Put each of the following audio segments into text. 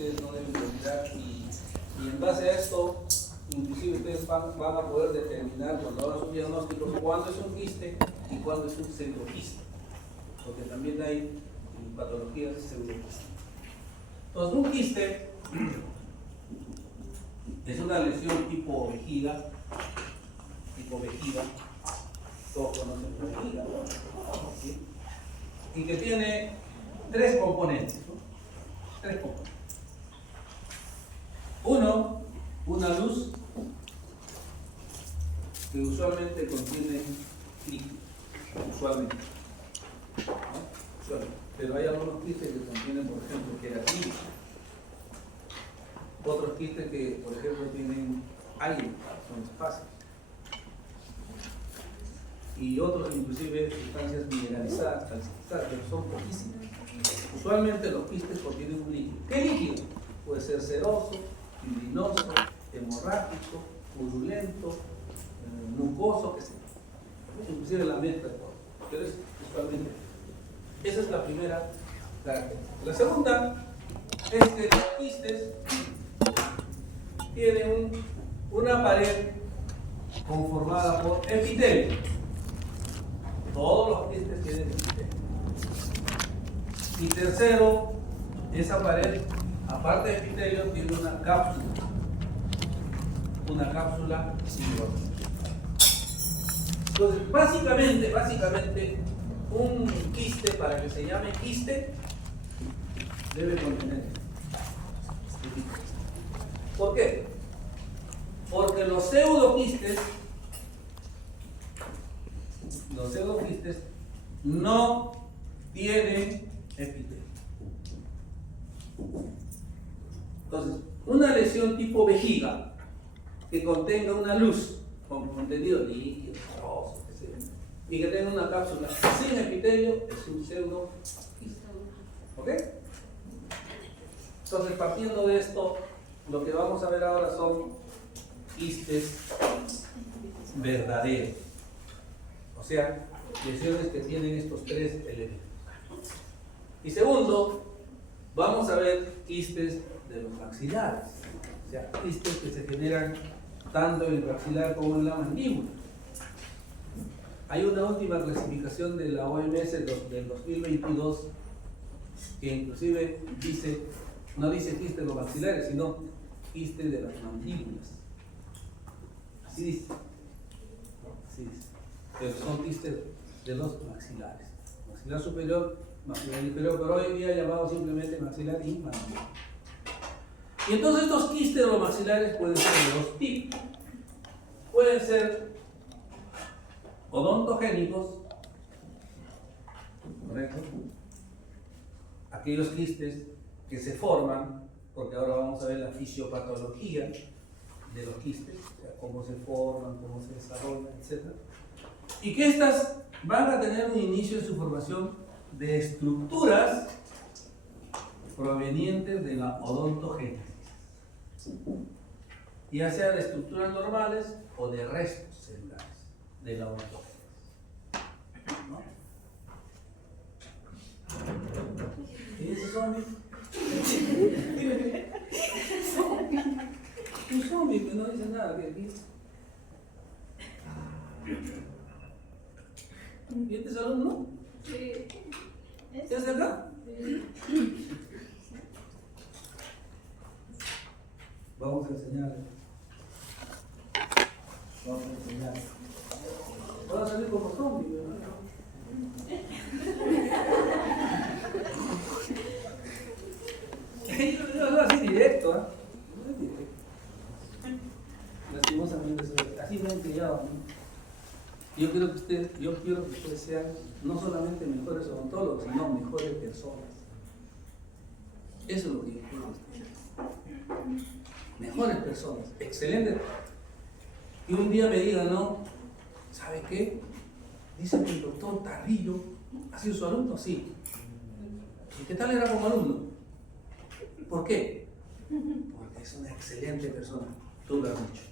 ustedes no deben olvidar y en base a esto, inclusive ustedes van a poder determinar cuando hagan sus diagnósticos cuándo es un quiste y cuándo es un pseudoquiste, porque también hay patologías pseudoquistes. Entonces, un quiste es una lesión tipo vejiga, todos conocen la vejiga, ¿sí? Y que tiene tres componentes, ¿no? Tres componentes. Uno, una luz que usualmente contiene líquido, usualmente, ¿no? Usualmente. Pero hay algunos quistes que contienen, por ejemplo, queratina. Otros quistes que, por ejemplo, tienen aire, son espacios. Y otros, inclusive, sustancias mineralizadas, calcificadas, pero son poquísimas. Usualmente los quistes contienen un líquido. ¿Qué líquido? Puede ser seroso, fibrinoso, hemorrágico, purulento, mucoso, que sea. Inclusive la mezcla de todo. Pero es usualmente. Esa es la primera característica. La segunda es que los quistes tienen una pared conformada por epitelio. Todos los quistes tienen epitelio. Y tercero, esa pared, aparte de epitelio, tiene una cápsula fibrosa. Entonces, básicamente, un quiste, para que se llame quiste, debe contener epitelio. ¿Por qué? Porque los pseudoquistes no tienen epitelio. Entonces, una lesión tipo vejiga que contenga una luz con contenido líquido, rosa, y que tenga una cápsula sin epitelio es un pseudoquiste. ¿Ok? Entonces, partiendo de esto, lo que vamos a ver ahora son quistes verdaderos. O sea, lesiones que tienen estos tres elementos. Y segundo, vamos a ver quistes de los maxilares. O sea, quistes que se generan tanto en el maxilar como en la mandíbula. Hay una última clasificación de la OMS del 2022 que inclusive dice, no dice quiste de los maxilares, sino quiste de las mandíbulas. Así dice. Así dice. Pero son quistes de los maxilares. Maxilar superior, maxilar inferior, pero hoy en día llamado simplemente maxilar y mandíbula. Y entonces estos quistes de los maxilares pueden ser de dos tipos. Pueden ser odontogénicos, ¿correcto? Aquellos quistes que se forman, porque ahora vamos a ver la fisiopatología de los quistes, o sea, cómo se forman, cómo se desarrollan, etc. Y que estas van a tener un inicio en su formación de estructuras provenientes de la odontogénesis, ya sea de estructuras normales o de restos celulares de la odontogénesis. ¿No? ¿Y ese zombie? Un zombie que no dice nada, que aquí. ¿Y este salón no? Sí. ¿Qué hace acá? Sí. Vamos a enseñar. Van a salir como zombies, ¿verdad? Yo no así directo, ¿eh? No es directo. Lastimosamente, así me han criado, ¿no? Yo quiero que ustedes sean no solamente mejores odontólogos, sino mejores personas. Eso es lo que yo quiero de ustedes. Mejores personas, excelentes. Y un día me digan, no, ¿sabe qué? Dice que el doctor Tarrillo ha sido su alumno, sí. ¿Y qué tal era como alumno? ¿Por qué? Porque es una excelente persona, tú lo has dicho.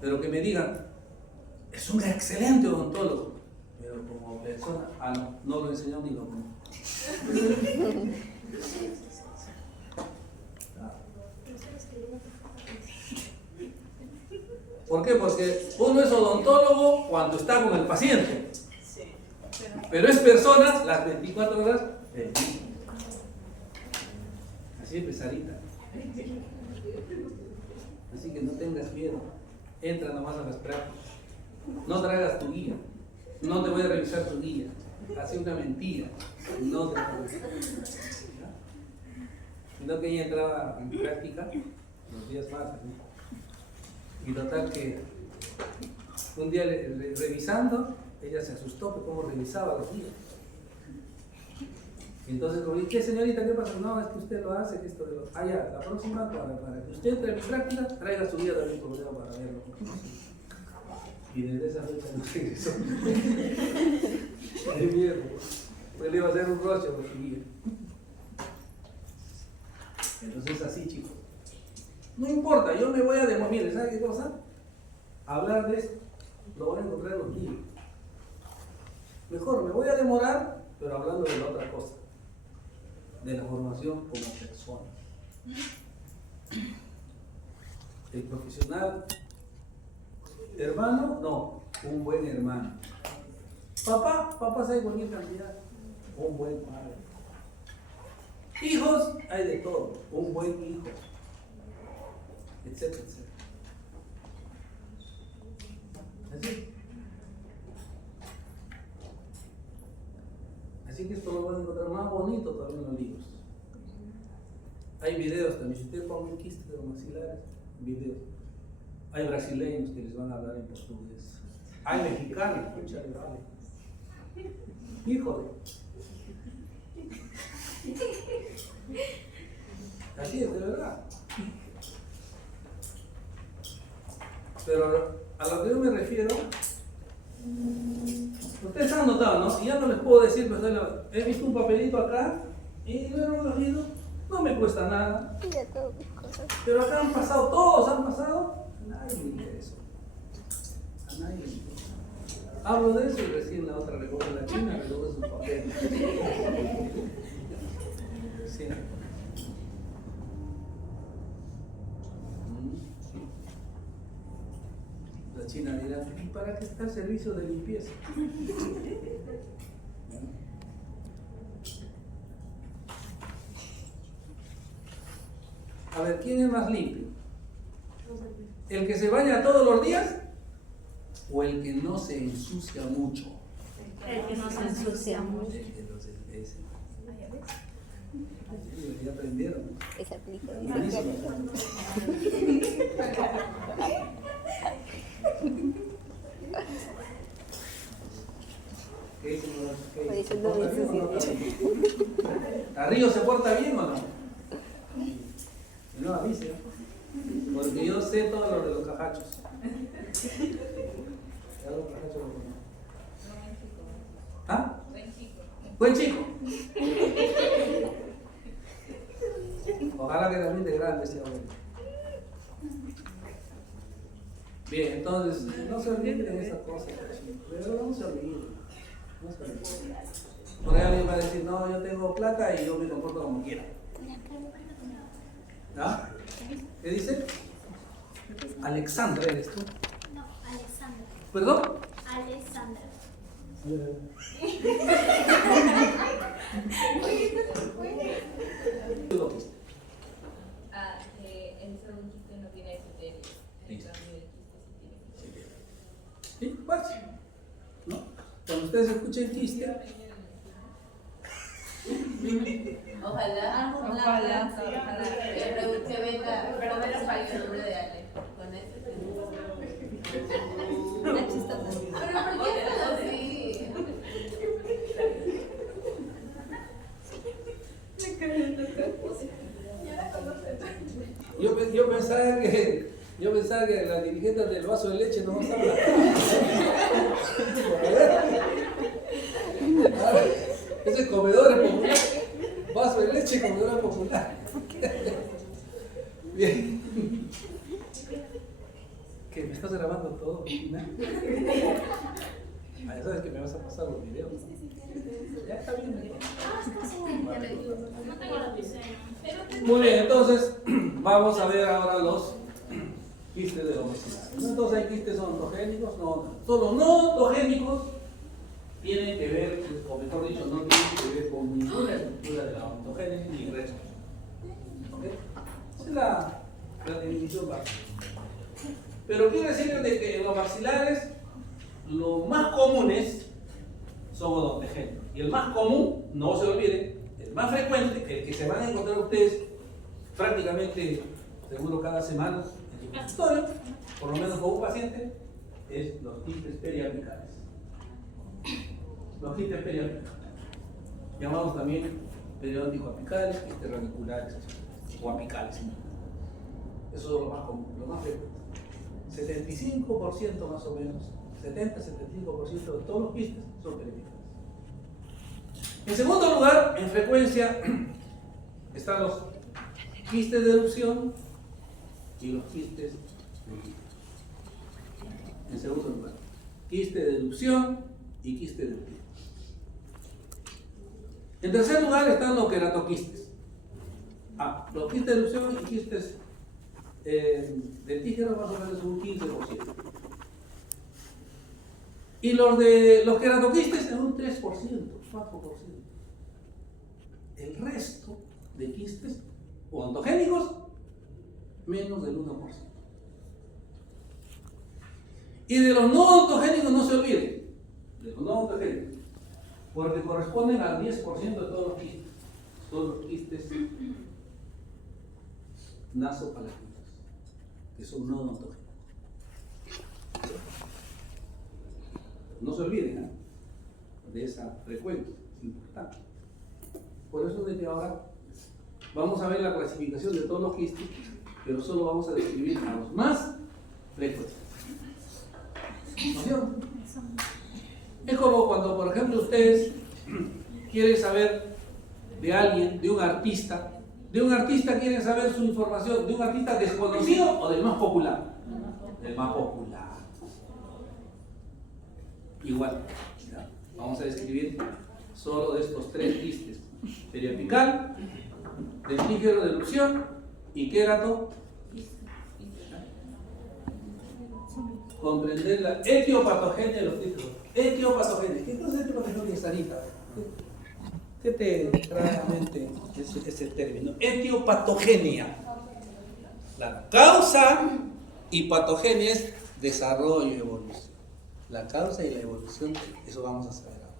Pero que me digan, es un excelente odontólogo, pero como persona, no lo enseñó ni lo conozco. ¿Por qué? Porque uno es odontólogo cuando está con el paciente, pero es persona las 24 horas del día. Así es pesadita. Así que no tengas miedo. Entra nomás a las prácticas. No traigas tu guía. No te voy a revisar tu guía. Hace una mentira. No te voy a revisar. Sino que ella entraba en práctica los días martes, ¿no? Y total que un día revisando, ella se asustó de cómo revisaba los guías. Y entonces, ¿qué señorita? ¿Qué pasa? No, es que usted lo hace, que esto de lo... Ah, ya, la próxima, para que usted entre en mi práctica, traiga su guía también conmigo para verlo. Y desde esa fecha no regresó. Qué miedo. Pues le iba a hacer un rocho con su guía. Entonces, así, chicos. No importa, yo me voy a demorar. Mire, ¿sabe qué cosa? Hablar de esto, lo voy a encontrar en los libros. Mejor, me voy a demorar, pero hablando de la otra cosa. De la formación como persona. El profesional, hermano, no, un buen hermano. Papá sabe cualquier cantidad, un buen padre. Hijos, hay de todo, un buen hijo, etcétera, etcétera. Así. Así que esto lo van a encontrar más bonito todavía en los libros. Hay videos también, si ustedes ponen quistes de los maxilares, videos. Hay brasileños que les van a hablar en portugués. Hay mexicanos, escúchale, vale. Híjole. Así es, de verdad. Pero a lo que yo me refiero, ustedes han notado, ¿no? Y ya no les puedo decir, pues, he visto un papelito acá y no lo he leído, no me cuesta nada. Pero acá han pasado, todos han pasado, a nadie le interesa. A nadie le interesa. Hablo de eso y recién la otra recoge la China, recoge su papel. Sí. La China dirá, ¿y para qué está el servicio de limpieza? A ver, ¿quién es más limpio? ¿El que se baña todos los días o el que no se ensucia mucho? El que no se ensucia mucho. Ya aprendieron. Esa aplica. ¿Qué dicen los que Por eso se no porta me bien o no? ensucio. ¿A Río se porta bien o no? No, avise. Porque yo sé todo lo de los cajachos. Ya los cajachos lo conozco. ¿Ah? Buen chico. Ojalá que también de grande sea bueno. Bien, entonces, no se olviden de esas cosas, pero no se olviden. No se olviden. Porque alguien va a decir, no, yo tengo plata y yo me comporto como quiera. ¿Ah? ¿Qué dice? Alexandra, ¿eres tú? No, Alexandra. ¿Perdón? Alexandra. El segundo quiste no tiene epitelio. En cambio, el quiste sí tiene. ¿Sí? Fácil. ¿No? Cuando ustedes escuchen quiste, Ojalá. Que venga, pero menos para el nombre de Ale. Con este una chistosa. Pero ¿por qué no así? yo pensaba que la dirigente del vaso de leche no nos habla. Ese comedor es popular. Vaso de leche, comedor popular. Bien. ¿Que me estás grabando todo, Cristina? Ah, ya sabes que me vas a pasar los videos. Ya está bien. No tengo la pizarra. Muy bien, entonces vamos a ver ahora los quistes de obesidad. Entonces hay quistes ontogénicos, no. Todos los no ontogénicos tienen que ver, o mejor dicho, no tienen que ver con ninguna estructura de la ontogénesis ni resto. ¿Ok? Esa es la definición básica. Pero quiere decir de que en los maxilares los más comunes son odontogénicos. Y el más común, no se olviden, el más frecuente, el que se van a encontrar ustedes prácticamente, seguro cada semana en su consultorio, por lo menos con un paciente, es los quistes periapicales. Los quistes periapicales, llamados también periódicos apicales, quistes radiculares o apicales. Eso es lo más común, lo más frecuente. 75% más o menos, 70-75% de todos los quistes son periapicales. En segundo lugar, en frecuencia, están los quistes de erupción y los quistes de erupción. En segundo lugar, quiste de erupción y quiste de erupción. En tercer lugar están los queratoquistes. Los quistes de erupción y quistes dentígenos más o menos un 15%. Y los queratoquistes en un 3%, 4%. El resto de quistes ontogénicos, menos del 1%. Y de los no ontogénicos no se olviden, de los no ontogénicos, porque corresponden al 10% de todos los quistes. Todos los quistes nasopalatines, que son no ontogénicos. No se olviden de esa frecuencia, es importante. Por eso desde ahora vamos a ver la clasificación de todos los quistes, pero solo vamos a describir a los más frecuentes. ¿No? Es como cuando, por ejemplo, ustedes quieren saber de alguien, de un artista quieren saber su información, de un artista desconocido o del más popular. Del más popular. Igual, ¿ya? Vamos a describir solo de estos tres quistes: periapical, dentígeno de erupción y querato. Comprender la etiopatogenia de los quistes. Etiopatogenia. ¿Qué cosa es etiopatogenia, Sarita? ¿Qué te trae a mente ese término? Etiopatogenia. La causa y patogenia es desarrollo y evolución. La causa y la evolución, eso vamos a saber ahora.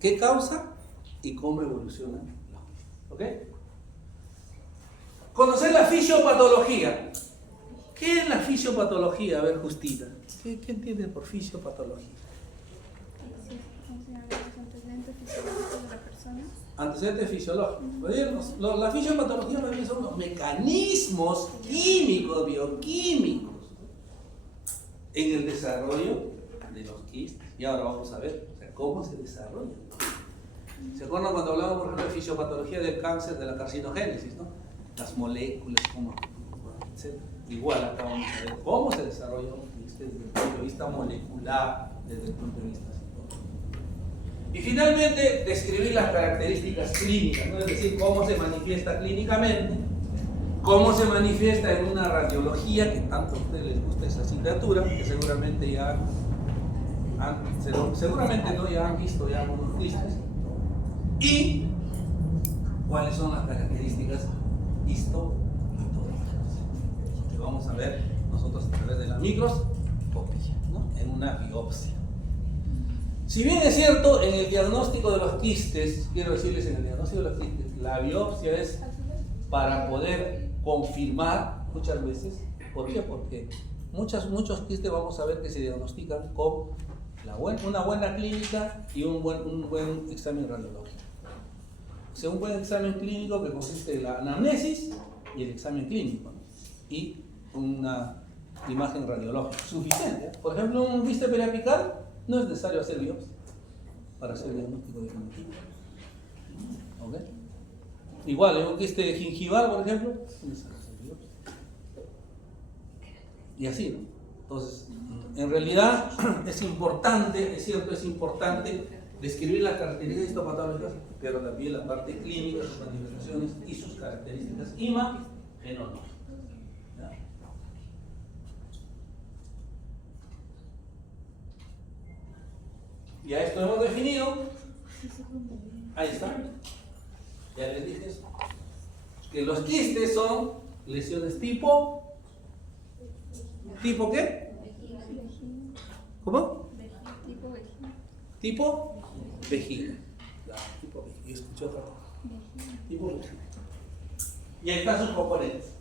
¿Qué causa y cómo evoluciona? ¿Ok? Conocer la fisiopatología. ¿Qué es la fisiopatología? A ver, Justita. ¿Qué entiendes por fisiopatología? Antecedentes fisiológicos de la persona. Antecedentes fisiológicos. La fisiopatología también son los mecanismos químicos, bioquímicos, en el desarrollo de los quistes. Y ahora vamos a ver cómo se desarrolla. ¿Se acuerdan cuando hablábamos, por ejemplo, de fisiopatología del cáncer, de la carcinogénesis, ¿no? Las moléculas, etc. Igual acá vamos a ver cómo se desarrolla un quiste desde el punto de vista molecular, desde el punto de vista psicológico. Y finalmente, describir las características clínicas, ¿no? Es decir, cómo se manifiesta clínicamente, cómo se manifiesta en una radiología, que tanto a ustedes les gusta esa asignatura, que seguramente ya han visto ya algunos quistes, y cuáles son las características histopatológicas que vamos a ver nosotros a través de la microscopía, ¿no? En una biopsia. Si bien es cierto, en el diagnóstico de los quistes, quiero decirles, en el diagnóstico de los quistes, la biopsia es para poder confirmar muchas veces. ¿Por qué? Porque muchos quistes vamos a ver que se diagnostican con una buena clínica y un buen examen radiológico. O sea, un buen examen clínico que consiste en la anamnesis y el examen clínico, ¿no? Y una imagen radiológica suficiente. Por ejemplo, un quiste periapical no es necesario hacer biopsia para hacer diagnóstico definitivo. ¿Ok? Igual, en un quiste gingival, por ejemplo, es necesario hacer biopsia. Y así, ¿no? Entonces, en realidad es importante, es cierto, es importante describir las características histopatológicas, pero también la parte clínica, sus manifestaciones y sus características imagenológicas. Ya esto hemos definido. Ahí está. Ya les dije eso. Que los quistes son lesiones tipo. ¿Tipo qué? ¿Cómo? Tipo vejiga. Tipo vejiga. Claro, tipo vejiga. Yo escuché otra cosa. Tipo vejiga. Y ahí están sus componentes: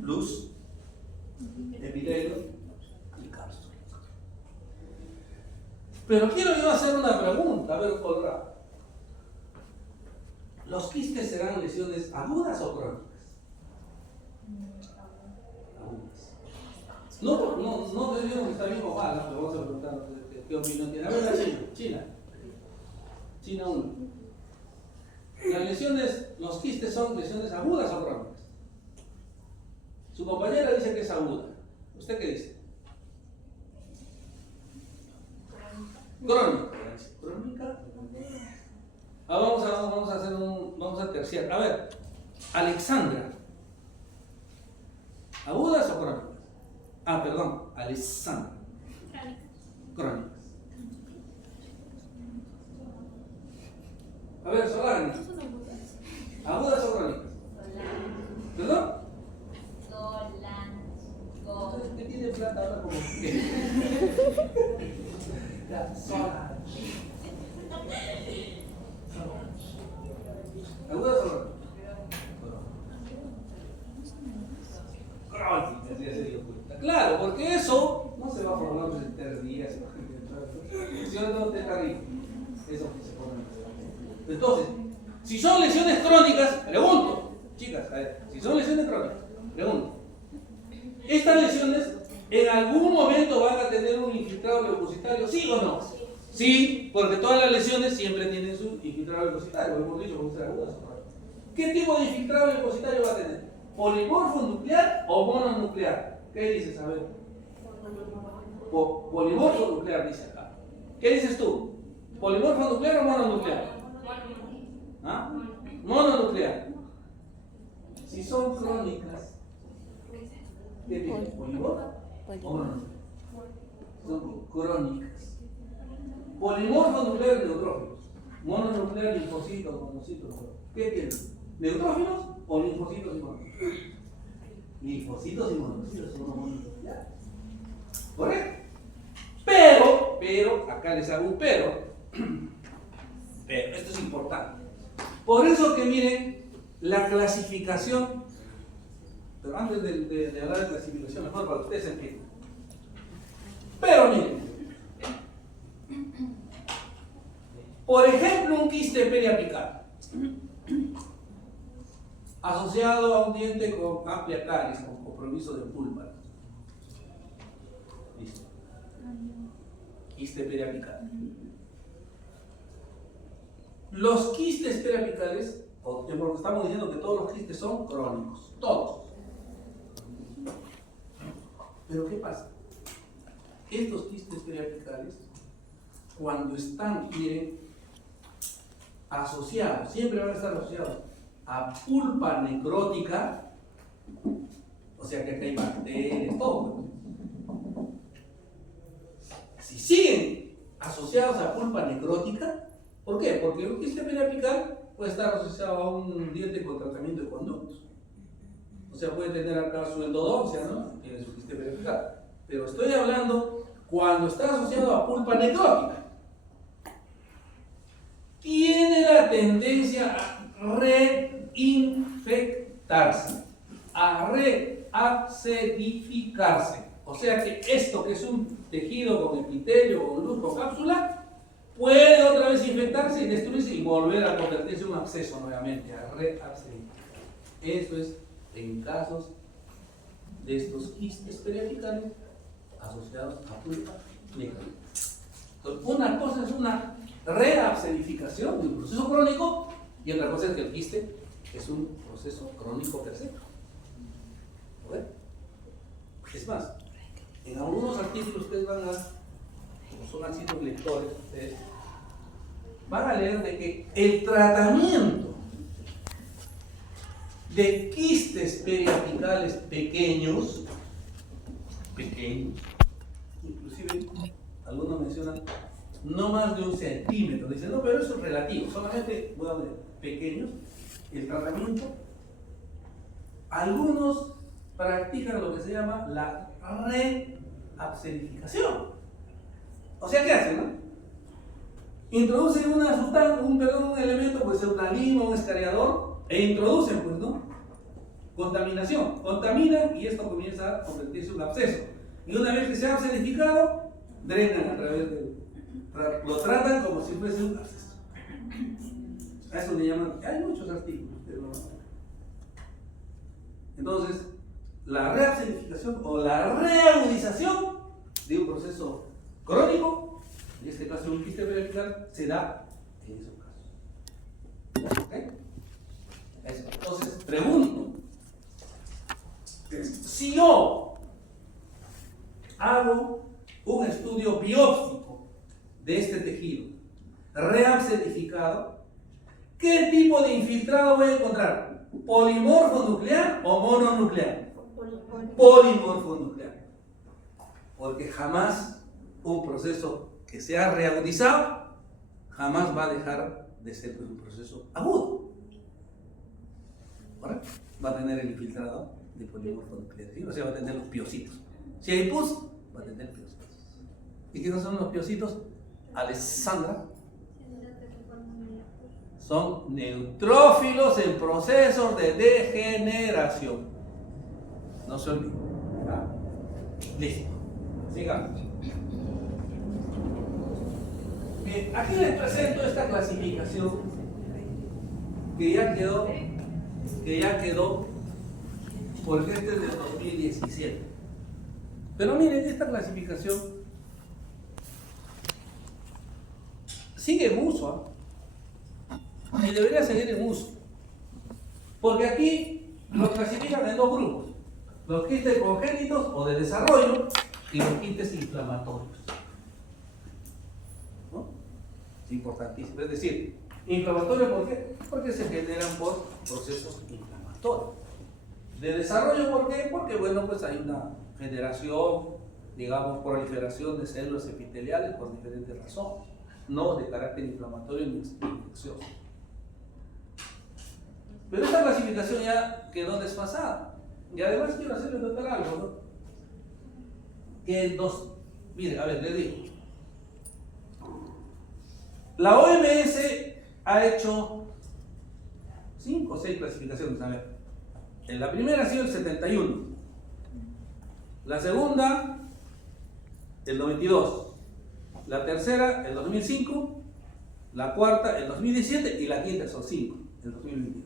luz, epitelio y cápsula. Pero quiero yo hacer una pregunta, a ver, Colorado. ¿Los quistes serán lesiones agudas o crónicas? Agudas. No te digo que está bien o mal, ¿no? Le vamos a preguntar qué opinión tiene. A ver, la China 1. Las lesiones, los quistes son lesiones agudas o crónicas. Su compañera dice que es aguda. ¿Usted qué dice? Crónica. Crónica. Vamos a terciar. A ver, Alexandra. ¿Agudas o crónicas? Ah, perdón, Alexandra. Crónicas. A ver, Solani. ¿Agudas o crónicas? ¿Perdón? ¿Qué tiene plata ahora como que? Ya, Solani. ¿Agudas o crónicas? Crónicas, ya se dio cuenta. Claro, porque eso no se va a formar en 3 días. Si no te está rico. Eso que se forma. Entonces, si son lesiones crónicas, pregunto, chicas, a ver, si son lesiones crónicas, pregunto, ¿estas lesiones en algún momento van a tener un infiltrado leucocitario? ¿Sí o no? Sí, porque todas las lesiones siempre tienen su infiltrado leucocitario, lo hemos dicho con ustedes agudas. ¿Qué tipo de infiltrado leucocitario va a tener? ¿Polimorfo nuclear o mononuclear? ¿Qué dices? A ver. Polimorfo nuclear, dice acá. ¿Qué dices tú? ¿Polimorfo nuclear o mononuclear? ¿Ah? Mononuclear. Si son crónicas, ¿qué tienen? ¿Polimorfo o mononuclear? Son crónicas. Polimorfo nuclear, neutrófilos. Mononuclear, linfocitos, monocitos. ¿Qué tienen? ¿Neutrófilos o linfocitos y monocitos? Linfocitos y monocitos son mononucleares. ¿Correcto? Pero, acá les hago un pero, esto es importante. Por eso que miren, la clasificación, pero antes de hablar de clasificación, mejor para que ustedes entiendan. Pero miren, por ejemplo, un quiste periapical asociado a un diente con amplia caries, con compromiso de pulpa. Listo. Quiste periapical. Los quistes periapicales, porque estamos diciendo que todos los quistes son crónicos, todos. Pero ¿qué pasa? Estos quistes periapicales, cuando están, miren, asociados, siempre van a estar asociados a pulpa necrótica, o sea que acá hay bacterias, todo. Si siguen asociados a pulpa necrótica, ¿por qué? Porque un quiste periapical puede estar asociado a un diente con tratamiento de conductos. O sea, puede tener acá su endodoncia, ¿no? Tiene su quiste periapical. Pero estoy hablando cuando está asociado a pulpa necrótica. Tiene la tendencia a reinfectarse, a reacidificarse. O sea que esto que es un tejido con epitelio, con luz, con cápsula, puede otra vez infectarse y destruirse y volver a convertirse en un absceso nuevamente, a reacidificar. Esto es en casos de estos quistes periapicales asociados a pulpa necrótica. Entonces, una cosa es una reabsedificación de un proceso crónico y otra cosa es que el quiste es un proceso crónico per se. Es más, en algunos artículos ustedes van a, como son haciendo lectores, ustedes van a leer de que el tratamiento de quistes periapicales pequeños, inclusive algunos mencionan no más de 1 centímetro. Dice, no, pero eso es relativo, solamente voy a ver pequeños. El tratamiento, algunos practican lo que se llama la reabserificación. O sea, ¿qué hacen, no? Introducen una sustancia, un elemento, puede ser una lima, un escariador, e introducen, pues, ¿no? Contaminación. Contaminan y esto comienza a convertirse en un absceso. Y una vez que se ha abscesificado, drenan a través del. Lo tratan como si fuese un absceso. A eso le llaman. Hay muchos artículos, pero. Entonces, la reabscesificación o la reagudización de un proceso crónico, en este caso un quiste periapical, se da en esos casos. ¿Ok? Eso. Entonces, pregunto, si yo hago un estudio biópsico de este tejido reabscesificado, ¿qué tipo de infiltrado voy a encontrar? ¿Polimorfo nuclear o mononuclear? Polimorfo nuclear. Porque jamás un proceso que se ha reagudizado jamás va a dejar de ser un proceso agudo. ¿Correcto? Va a tener el infiltrado de polimorfo nuclear, ¿sí? O sea, va a tener los piocitos. Si hay pus, va a tener piocitos. ¿Y qué no son los piocitos? Alessandra. Son neutrófilos en procesos de degeneración. No se olviden. ¿Ah? Listo. Sigamos. Bien, aquí les presento esta clasificación que ya quedó porque este es del 2017. Pero miren, esta clasificación sigue en uso, y debería seguir en uso, porque aquí los clasifican en 2 grupos: los quistes congénitos o de desarrollo y los quistes inflamatorios. ¿No? Es importantísimo. Es decir, inflamatorios, ¿por qué? Porque se generan por procesos inflamatorios. De desarrollo, ¿por qué? Porque, bueno, pues hay una generación, digamos, proliferación de células epiteliales por diferentes razones, no de carácter inflamatorio ni infeccioso. Pero esta clasificación ya quedó desfasada. Y además quiero hacerles notar algo, ¿no? Que mire, a ver, les digo. La OMS ha hecho 5 o 6 clasificaciones, a ver. La primera ha sido el 71. La segunda, el 92. La tercera, el 2005. La cuarta, el 2017. Y la quinta, son 5, el 2022.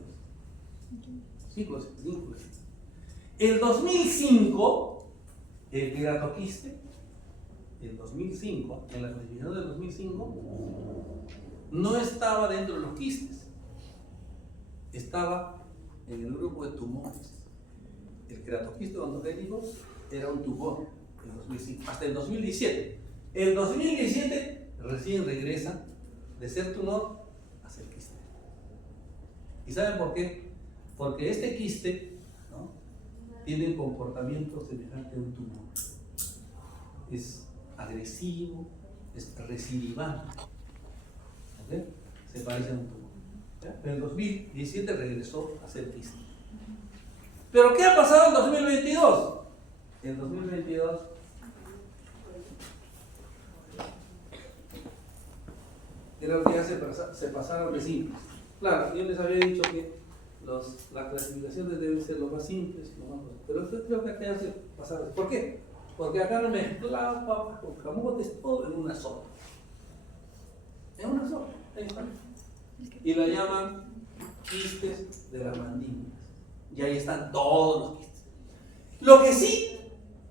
5. El 2005, el queratoquiste, el 2005, en la clasificación del 2005, no estaba dentro de los quistes, estaba en el grupo de tumores. El queratoquiste endocrénico era un tumor en 2005, hasta el 2017. El 2017 recién regresa de ser tumor a ser quiste. ¿Y saben por qué? Porque este quiste, ¿no?, tiene un comportamiento semejante a un tumor. Es agresivo, es recidivante. ¿Okay? Se parece a un tumor. ¿Ya? Pero en 2017 regresó a ser quiste. ¿Pero qué ha pasado en 2022? En 2022 creo que ya se pasaron de simples. Claro, yo les había dicho que las clasificaciones deben ser lo más simples, pero creo que acá ya se pasaron. ¿Por qué? Porque acá no mezclaba papas con camotes, todo en una sola. En una sola. Ahí está. Y la llaman quistes de las mandíbulas. Y ahí están todos los quistes. Lo que sí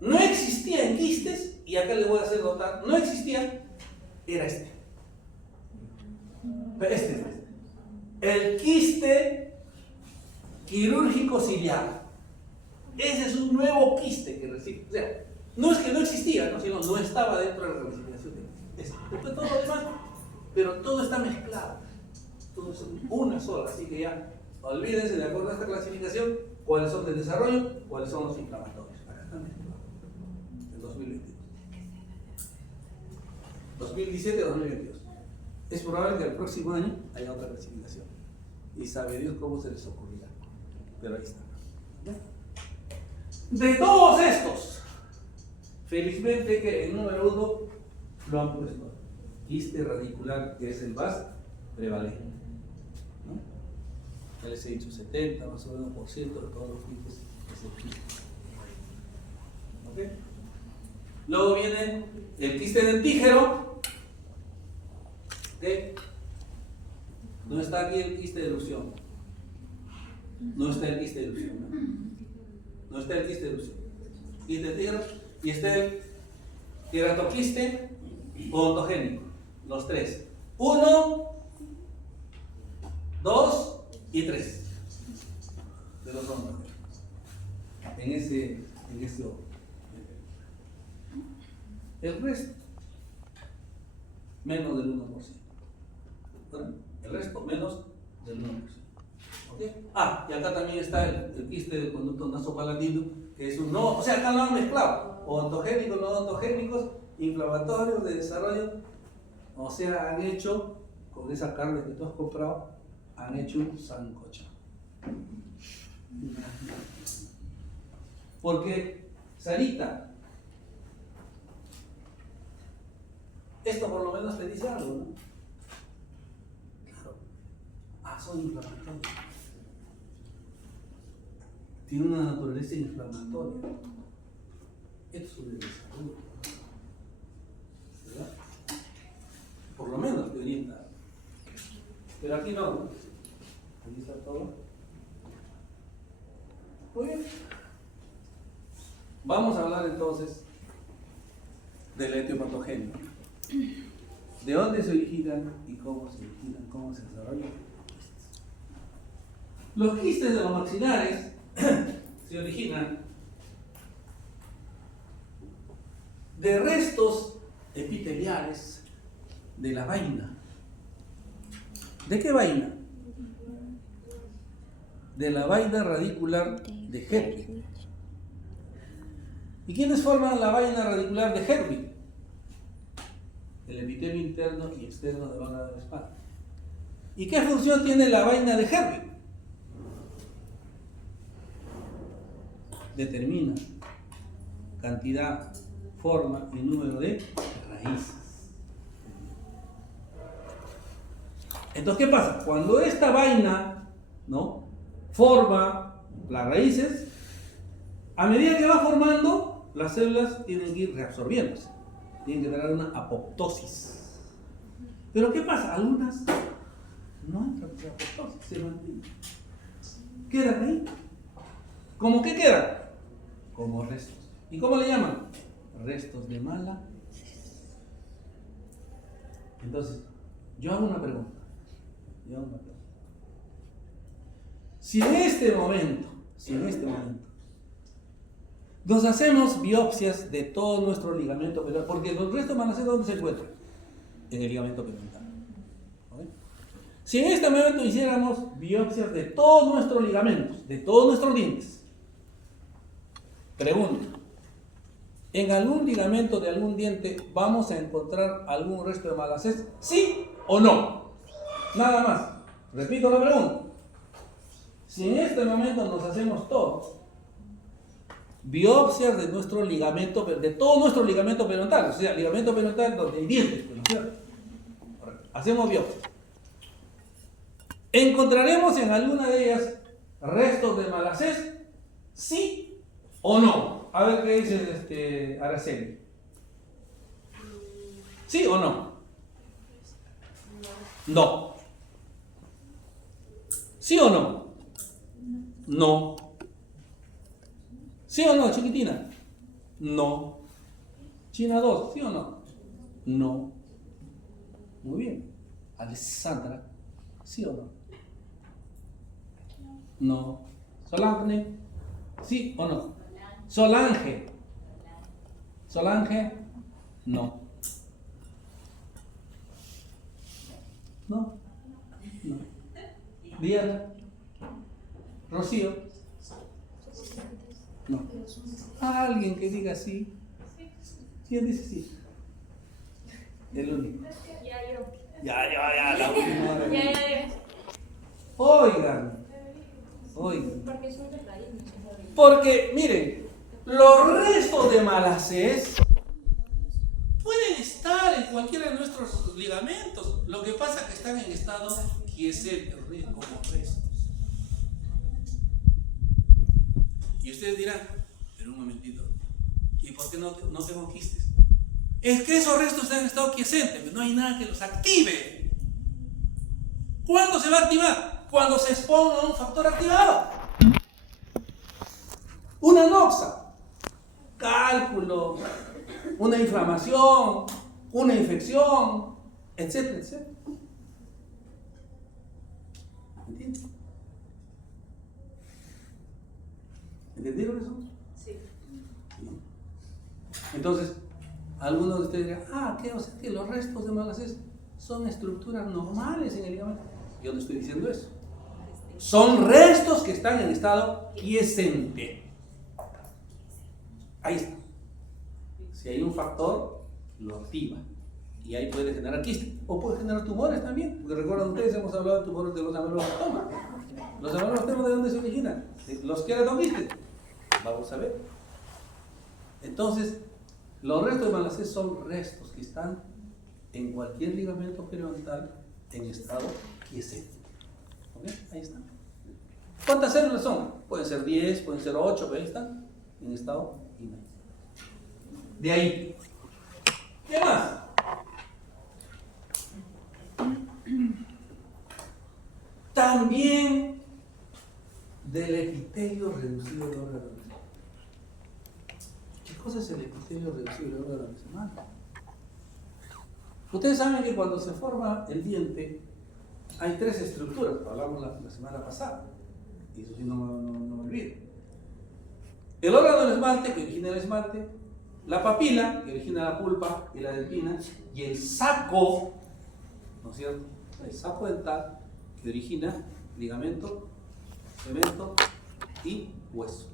no existía en quistes, y acá les voy a hacer notar, no existía, era este. El quiste quirúrgico ciliar. Ese es un nuevo quiste que recibe. O sea, no es que no existía, ¿no?, sino no estaba dentro de la clasificación de quistes. Después todo lo demás, pero todo está mezclado. Todo es una sola, así que ya olvídense, de acuerdo a esta clasificación, cuáles son de desarrollo, cuáles son los inflamatorios. Acá están mezclados. En 2022. 2017-2022. Es probable que el próximo año haya otra clasificación. Y sabe Dios cómo se les ocurrirá. Pero ahí está. De todos estos, felizmente que el número 1 lo han puesto. Quiste radicular, que es el más prevalente. ¿No? Ya les he dicho 70 más o menos % de todos los quistes es el quiste. ¿Ok? Luego viene el quiste dentígero. ¿Ok? No está aquí el quiste de ilusión. No está el quiste de ilusión. No está el quiste de ilusión. Quiste dentígero y está el queratoquiste odontogénico. Los tres. 1, 2 y 3. De los odontogénicos. En ese orden. El resto, menos del 1%. ¿Verdad? El resto, menos del 1%. ¿Okay? Ah, y acá también está el quiste del conducto nasopalatino, que es un no, o sea, acá lo han mezclado. Odontogénicos, no odontogénicos, inflamatorios de desarrollo. O sea, han hecho, con esa carne que tú has comprado, han hecho un sancocho. Porque, Sarita, esto por lo menos te dice algo, ¿no? Claro. Son inflamatorios. Tiene una naturaleza inflamatoria. Esto es un desarrollo. ¿Verdad? Por lo menos te orienta. Pero aquí no. Aquí está todo. Muy bien. Vamos a hablar entonces del etiopatogenia. ¿De dónde se originan y cómo se originan? ¿Cómo se desarrollan? Los quistes de los maxilares se originan de restos epiteliales de la vaina. ¿De qué vaina? De la vaina radicular de Herwig. ¿Y quiénes forman la vaina radicular de Herwig? El epitelio interno y externo de la de la espalda. ¿Y qué función tiene la vaina de Herwig? Determina cantidad, forma y número de raíces. Entonces, ¿qué pasa? Cuando esta vaina, ¿no?, forma las raíces, a medida que va formando, las células tienen que ir reabsorbiéndose. Tienen que tener una apoptosis. Pero ¿qué pasa? Algunas no entran en apoptosis, se mantienen. Quedan ahí. ¿Cómo qué quedan? Como restos. ¿Y cómo le llaman? Restos de mala. Entonces, yo hago una pregunta. Si en este momento nos hacemos biopsias de todo nuestro ligamento periodontal, porque los restos van a ser ¿dónde se encuentran? En el ligamento periodontal. ¿Okay? Si en este momento hiciéramos biopsias de todos nuestros ligamentos, de todos nuestros dientes, pregunta, ¿en algún ligamento de algún diente vamos a encontrar algún resto de malacés? ¿Sí o no? Nada más. Repito la pregunta. Si en este momento nos hacemos todos biopsias de nuestro ligamento, de todo nuestro ligamento periodontal, o sea, ligamento periodontal donde hay dientes, ¿no es cierto? Hacemos biopsias. ¿Encontraremos en alguna de ellas restos de malacés? ¿Sí o no? A ver qué dice Araceli. ¿Sí o no? No. ¿Sí o no? No. ¿Sí o no, chiquitina? No. China 2, ¿sí o no? No. Muy bien. Alessandra, ¿sí o no? No. Solange, ¿sí o no? Solange. Solange, no. No. No. Diana. Rocío. No. Alguien que diga sí. ¿Quién dice sí? El único. Ya yo. Ya, la última hora. Ya. Oigan. Porque son de raíz. Porque, miren, los restos de Malassez pueden estar en cualquiera de nuestros ligamentos. Lo que pasa es que están en estado quiescente, como restos. Y ustedes dirán, pero un momentito, ¿y por qué no tengo quistes? Es que esos restos están en estado quiescente, pero no hay nada que los active. ¿Cuándo se va a activar? Cuando se exponga a un factor activador. Una noxa, cálculo, una inflamación, una infección, etcétera, etcétera. ¿Entiendes? ¿Entendieron eso? Sí. Entonces, algunos de ustedes dirán, o sea que los restos de Malassez son estructuras normales en el ligamento. Yo no estoy diciendo eso. Son restos que están en estado quiescente. Ahí está. Si hay un factor, lo activa. Y ahí puede generar quistes. O puede generar tumores también. Porque recuerdan ustedes, hemos hablado de tumores de los ameloblastoma. ¿Los ameloblastomas de dónde se originan? Los queratoquistes. Vamos a ver. Entonces, los restos de Malassez son restos que están en cualquier ligamento periodontal en estado quiescente. ¿Ok? Ahí están. ¿Cuántas células son? Pueden ser 10, pueden ser 8, pero ahí están en estado inerte. De ahí. ¿Qué más? También del epitelio reducido del órgano de semana. ¿Qué cosa es el epitelio reducido del órgano de semana? Ustedes saben que cuando se forma el diente hay 3 estructuras, hablamos la semana pasada, y eso sí no me olvido. El órgano del esmalte, que origina el esmalte, la papila, que origina la pulpa y la dentina, y el saco, ¿no es cierto? El saco dental, que origina ligamento, cemento y hueso.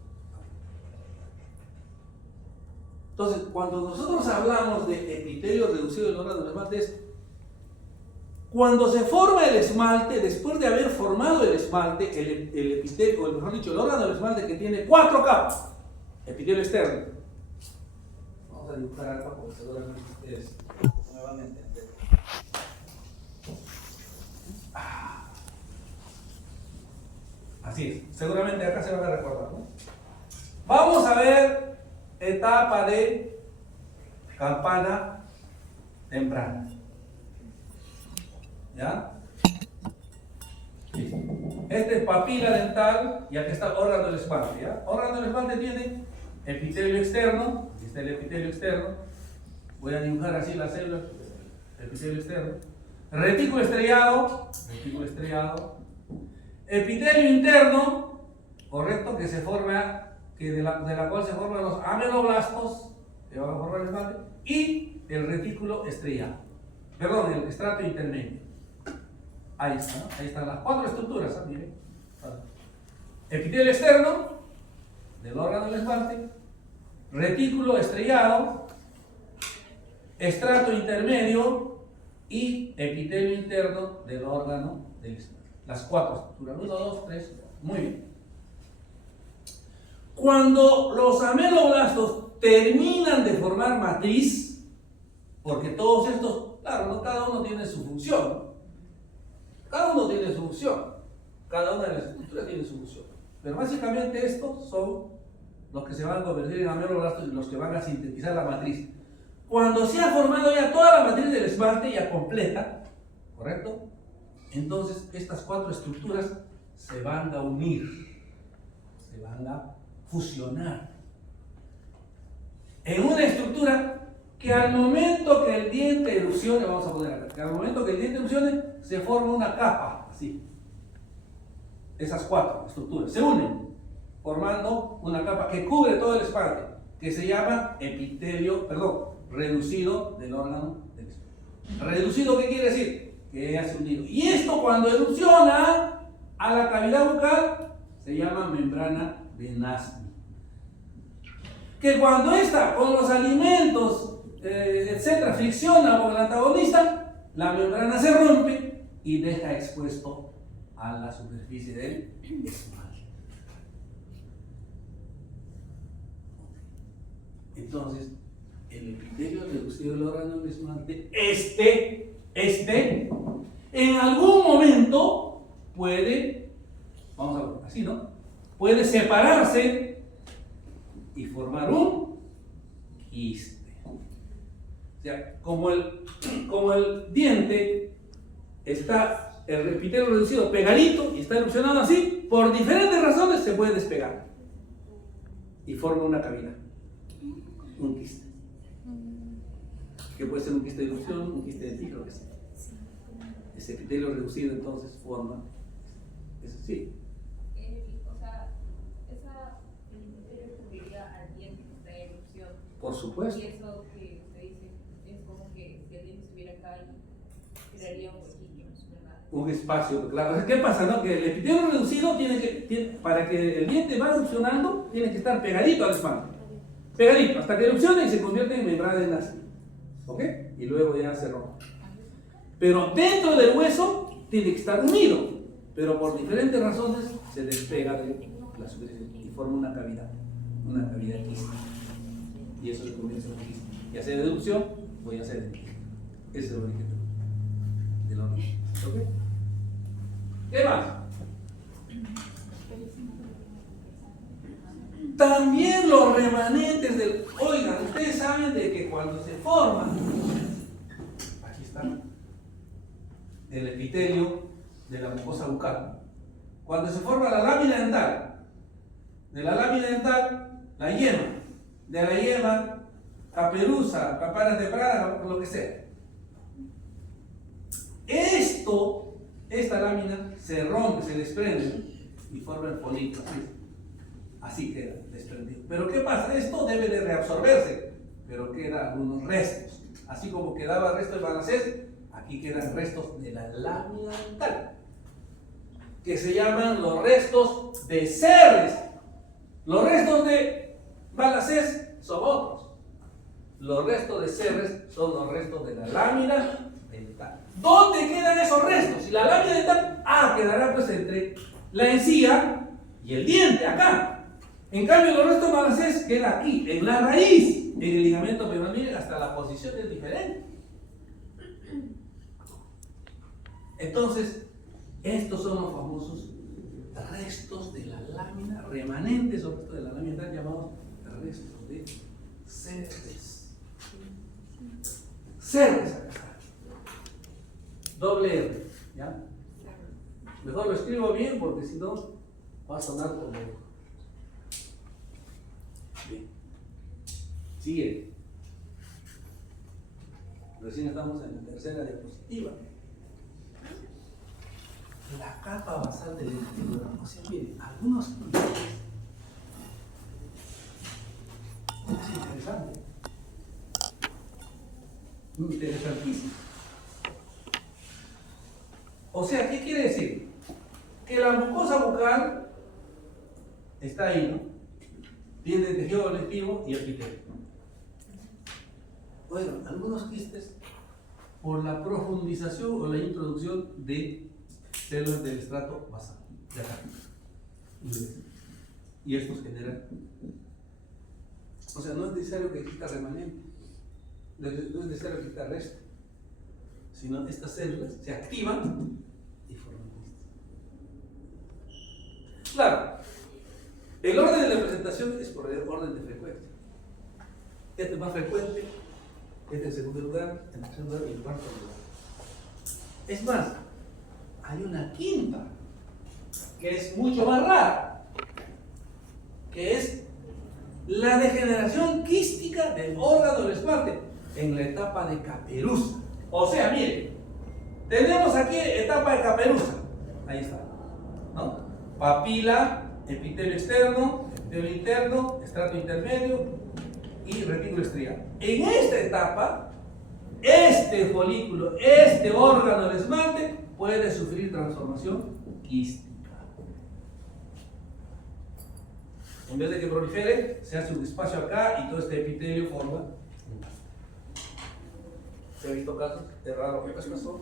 Entonces, cuando nosotros hablamos de epitelio reducido del órgano del esmalte, es cuando se forma el esmalte, después de haber formado el esmalte, el epitelio, o mejor dicho, el órgano del esmalte que tiene 4 capas, epitelio externo. Vamos a dibujar acá porque seguramente ustedes me van a entender. Así es, seguramente acá se van a recordar, ¿no? Vamos a ver etapa de campana temprana. ¿Ya? Este es papila dental y aquí está el órgano del esmalte. ¿Ya? Órgano del esmalte tiene epitelio externo, aquí está el epitelio externo. Voy a dibujar así las células, epitelio externo. Retículo estrellado, epitelio interno, correcto, que se forma, de la cual se forman los ameloblastos, que van a formar el esmalte, y el retículo estrellado, perdón, el estrato intermedio. Ahí está, ¿no? Ahí están las 4 estructuras, ¿eh? Miren. Epitelio externo del órgano del esmalte, retículo estrellado, estrato intermedio y epitelio interno del órgano del esmalte. Las 4 estructuras, 1, 2, 3, muy bien. Cuando los ameloblastos terminan de formar matriz, porque todos estos, claro, no cada uno tiene su función, ¿no? Cada uno tiene su función, cada una de las estructuras tiene su función, pero básicamente estos son los que se van a convertir en ameloblastos y los que van a sintetizar la matriz. Cuando se ha formado ya toda la matriz del esmalte, ya completa, ¿correcto? Entonces estas 4 estructuras se van a unir, se van a fusionar en una estructura que al momento que el diente erupcione, vamos a poner acá, que al momento que el diente erupcione se forma una capa, así. Esas 4 estructuras se unen, formando una capa que cubre todo el esmalte, que se llama epitelio, reducido del órgano del esmalte. ¿Reducido qué quiere decir? Que ya se unido. Y esto cuando erupciona a la cavidad bucal se llama membrana de Nasby. Que cuando está con los alimentos etcétera, fricciona con el antagonista, la membrana se rompe y deja expuesto a la superficie del esmalte. Entonces, el epitelio reducido del órgano del esmalte, en algún momento puede, vamos a ver, así, ¿no? Puede separarse y formar un quiste. O sea, como el diente está, el epitelio reducido pegadito y está erupcionado así, por diferentes razones se puede despegar y forma una cavidad, un quiste. Que puede ser un quiste de erupción, un quiste de tigre, lo que sea. Ese epitelio reducido entonces forma, eso sí. O sea, el epitelio cubriría al diente que está en erupción. Por supuesto. Y eso que usted dice es como que si el diente estuviera acá y crearía un huequillo, ¿verdad? Un espacio, claro. ¿Qué pasa? No? Que el epitelio reducido para que el diente vaya erupcionando, tiene que estar pegadito al esmalte. Pegadito, hasta que erupcione y se convierte en membrana de Nassi. ¿Ok? Y luego ya se rompe. Pero dentro del hueso tiene que estar unido, pero por diferentes razones se despega de la superficie y forma una cavidad quística. Y eso se convierte en un quiste. Ya sea de erupción o ya sea de quiste. Ese es el origen del órgano. ¿Ok? ¿Qué más? También los remanentes del... Oigan, ustedes saben de que cuando se forma, aquí está, el epitelio de la mucosa bucal, cuando se forma la lámina dental, de la lámina dental, la yema, de la yema, caperuza, campana temprana, lo que sea. Esta lámina se rompe, se desprende y forma el folículo. Así queda desprendido. Pero ¿qué pasa? Esto debe de reabsorberse, pero quedan algunos restos. Así como quedaba el resto de Balacés, aquí quedan restos de la lámina dental, que se llaman los restos de Serres. Los restos de Balacés son otros. Los restos de Serres son los restos de la lámina dental. ¿Dónde quedan esos restos? Si la lámina dental, quedará pues entre la encía y el diente, acá. En cambio, los restos de Balacés queda aquí, en la raíz, en el ligamento peroneal, hasta la posición es diferente. Entonces, estos son los famosos restos de la lámina, remanentes sobre todo de la lámina dental, llamados restos de Serres. Serres, acá está. Doble R, ¿ya? Mejor lo escribo bien porque si no va a sonar como... Bien. Sigue. Recién estamos en la tercera diapositiva. La capa basal del epitelio. O sea, miren, algunos... Es interesante. Interesantísimo. O sea, ¿qué quiere decir? Que la mucosa bucal está ahí, ¿no? Tiene el tejido conectivo y epitelio. Bueno, algunos quistes por la profundización o la introducción de células del estrato basal. De acá. Y estos generan. O sea, no es necesario que exista remanente, no es necesario que exista resto, sino estas células se activan y forman quistes. Claro, el orden de presentación es por el orden de frecuencia. Este es más frecuente, este en segundo lugar, en tercer lugar y en cuarto lugar. Es más, hay una quinta que es mucho más rara, que es la degeneración quística del órgano del esmalte en la etapa de caperuza. O sea, miren, tenemos aquí etapa de caperuza, ahí está, ¿no? Papila, epitelio externo, epitelio interno, estrato intermedio y retículo estriado. En esta etapa, este folículo, este órgano del esmalte puede sufrir transformación quística. En vez de que prolifere, se hace un espacio acá y todo este epitelio forma un quiste. he visto casos, es raro que pasó,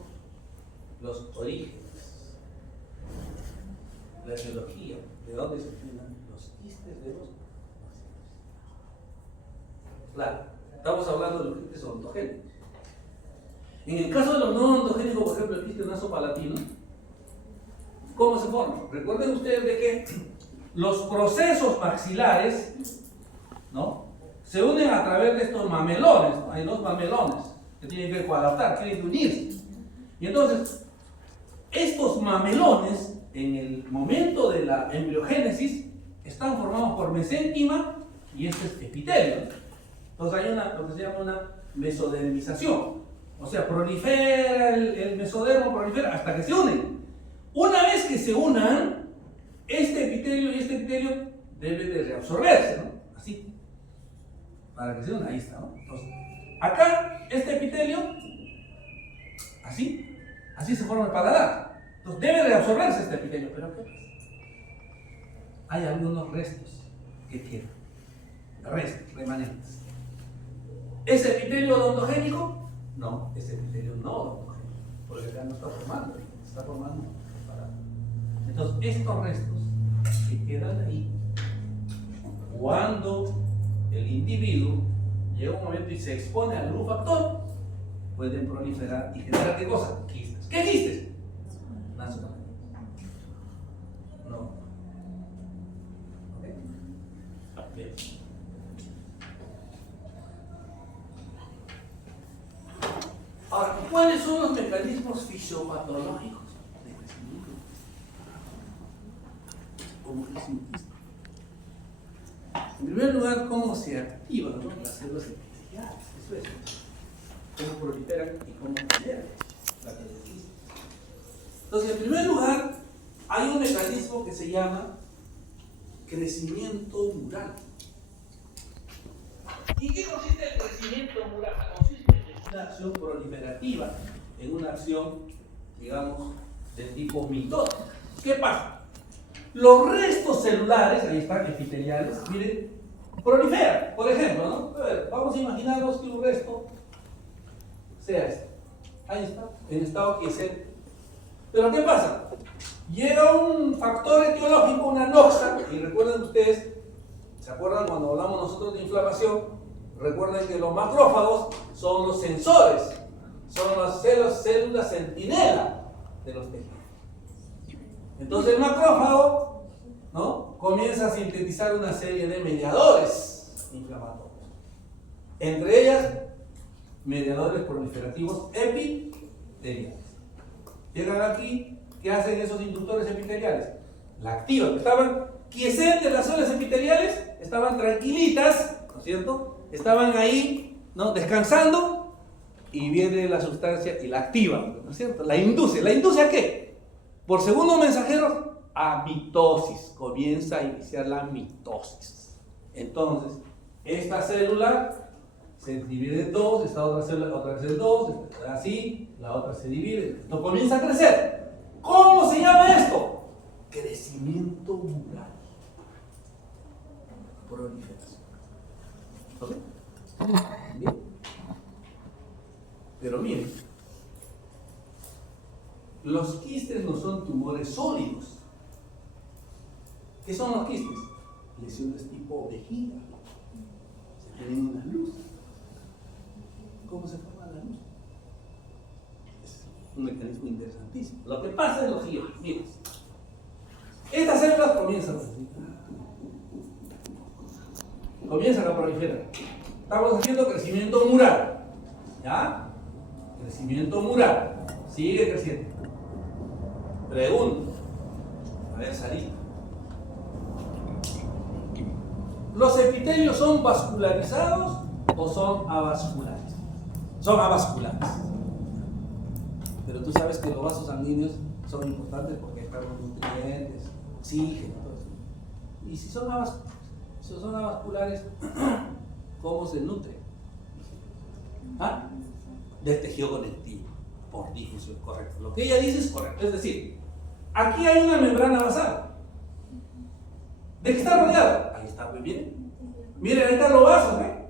los orígenes, la etiología, de dónde se originan los quistes de los maxilares. Claro, estamos hablando de los quistes odontogénicos. En el caso de los no odontogénicos, por ejemplo, el quiste nasopalatino, ¿cómo se forma? Recuerden ustedes de que los procesos maxilares, ¿no?, se unen a través de estos mamelones, ¿no? Hay dos mamelones que tienen que coadaptar, tienen que unirse. Y entonces, estos mamelones, en el momento de la embriogénesis, están formados por mesénquima y este es epitelio. Entonces hay lo que se llama una mesodermización. O sea, prolifera el mesodermo, prolifera hasta que se unen. Una vez que se unan, este epitelio y este epitelio debe de reabsorberse, ¿no? Así. Para que se unan, ahí está, ¿no? Entonces, acá, este epitelio, así se forma el paladar. Entonces debe reabsorberse este epitelio, pero ¿qué pasa? Hay algunos restos que quedan, restos, remanentes. ¿Es epitelio odontogénico? No, es epitelio no odontogénico, porque acá no está formando, está formando el paladar. Entonces, estos restos que quedan ahí, cuando el individuo llega un momento y se expone al luz factor, pueden proliferar y generar ¿qué cosa? Quistes. ¿Qué quistes? Nasopalatino. No. ¿Ok? Bien. Ahora, ¿cuáles son los mecanismos fisiopatológicos de crecimiento? ¿Cómo crece un quiste? En primer lugar, ¿cómo se activan, ¿no?, las células epiteliales? Eso es. ¿Cómo proliferan y cómo generan la quiste? Entonces, en primer lugar, hay un mecanismo que se llama crecimiento mural. ¿Y qué consiste el crecimiento mural? Consiste en una acción proliferativa, en una acción, digamos, de tipo mitótica. ¿Qué pasa? Los restos celulares, ahí están, epiteliales, miren, proliferan. Por ejemplo, ¿no? A ver, vamos a imaginarnos que un resto sea este. Ahí está, en estado quiescente. Pero ¿qué pasa? Llega un factor etiológico, una noxa, y recuerden ustedes, ¿se acuerdan cuando hablamos nosotros de inflamación? Recuerden que los macrófagos son los sensores, son las células centinela de los tejidos. Entonces el macrófago, ¿no?, comienza a sintetizar una serie de mediadores inflamatorios. Entre ellas, mediadores proliferativos epiteliales. Llegan aquí, ¿qué hacen esos inductores epiteliales? La activan. Estaban quiescentes las células epiteliales, estaban tranquilitas, ¿no es cierto? Estaban ahí, ¿no?, descansando, y viene la sustancia y la activa, ¿no es cierto? La induce. ¿La induce a qué? Por segundo mensajero, a mitosis. Comienza a iniciar la mitosis. Entonces, esta célula se divide en dos, esta otra célula otra vez en dos, así, la otra se divide. Esto comienza a crecer. ¿Cómo se llama esto? Crecimiento mural. Proliferación. ¿Ok? Bien. Pero miren, los quistes no son tumores sólidos. ¿Qué son los quistes? Lesiones tipo vejiga. Se tienen una luz. ¿Cómo se forma la luz? Es un mecanismo interesantísimo. Lo que pasa es lo siguiente. Miren, estas células comienzan a proliferar. Estamos haciendo crecimiento mural. ¿Ya? Crecimiento mural. Sigue creciendo. Pregunta. A ver, salida. ¿Los epitelios son vascularizados o son avasculares? Son avasculares. Pero tú sabes que los vasos sanguíneos son importantes porque están los nutrientes, oxígeno, todo eso. Y si son avasculares, ¿cómo se nutren? ¿Ah? Del tejido conectivo, por difusión, correcto. Lo que ella dice es correcto. Es decir, aquí hay una membrana basal. ¿De qué está rodeado? Ahí está, muy bien. Miren, ahí están los vasos, ¿eh?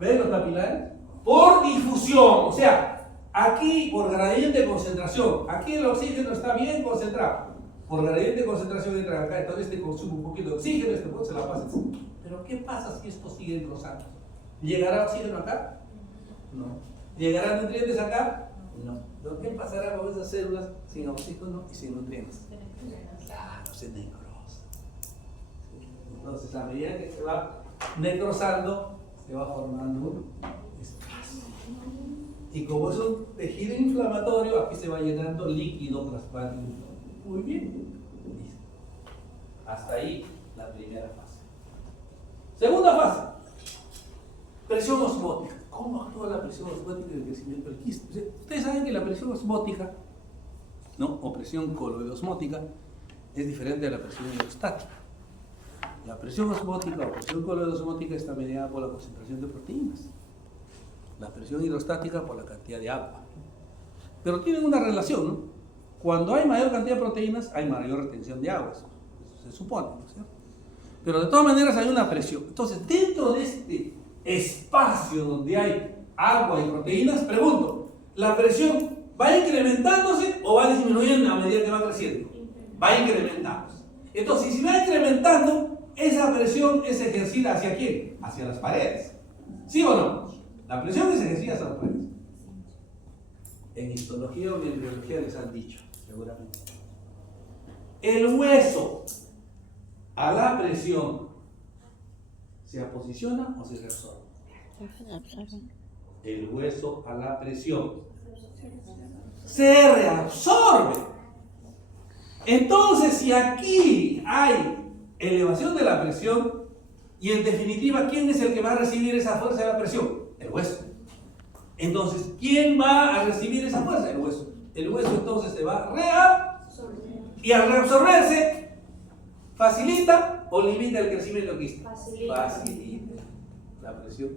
¿Ven los capilares? Por difusión, o sea, Aquí por gradiente de concentración, aquí el oxígeno está bien concentrado. Por gradiente de concentración entra acá, entonces este consume un poquito de oxígeno, este se la pasa así. Pero ¿qué pasa si esto sigue engrosando? ¿Llegará oxígeno acá? No. ¿Llegarán nutrientes acá? No. ¿Pero qué pasará con esas células sin oxígeno y sin nutrientes? Claro, se necrosa. Entonces, a medida que se va necrosando, se va formando un espacio. Y como es un tejido inflamatorio, aquí se va llenando líquido plasmático. Muy bien. Listo. Hasta ahí la primera fase. Segunda fase. Presión osmótica. ¿Cómo actúa la presión osmótica en el crecimiento del quiste? Ustedes saben que la presión osmótica, ¿no? O presión coloidosmótica es diferente a la presión hidrostática. La presión osmótica o presión coloidosmótica está mediada por la concentración de proteínas. La presión hidrostática por la cantidad de agua. Pero tienen una relación, ¿no? Cuando hay mayor cantidad de proteínas, hay mayor retención de agua. Eso se supone, ¿no es cierto? Pero de todas maneras hay una presión. Entonces, dentro de este espacio donde hay agua y proteínas, pregunto, ¿la presión va incrementándose o va disminuyendo a medida que va creciendo? Va incrementándose. Entonces, si va incrementando, esa presión es ejercida ¿hacia quién? Hacia las paredes. ¿Sí o no? La presión es ejercida hacia las paredes. En histología o en embriología les han dicho, seguramente. El hueso a la presión ¿se aposiciona o se reabsorbe? El hueso a la presión se reabsorbe. Entonces, si aquí hay elevación de la presión, y en definitiva, ¿quién es el que va a recibir esa fuerza de la presión? El hueso. Entonces, ¿quién va a recibir esa fuerza? El hueso. El hueso entonces se va a reabsorber. Y al reabsorberse, ¿facilita o limita el crecimiento del quiste? Facilita la presión.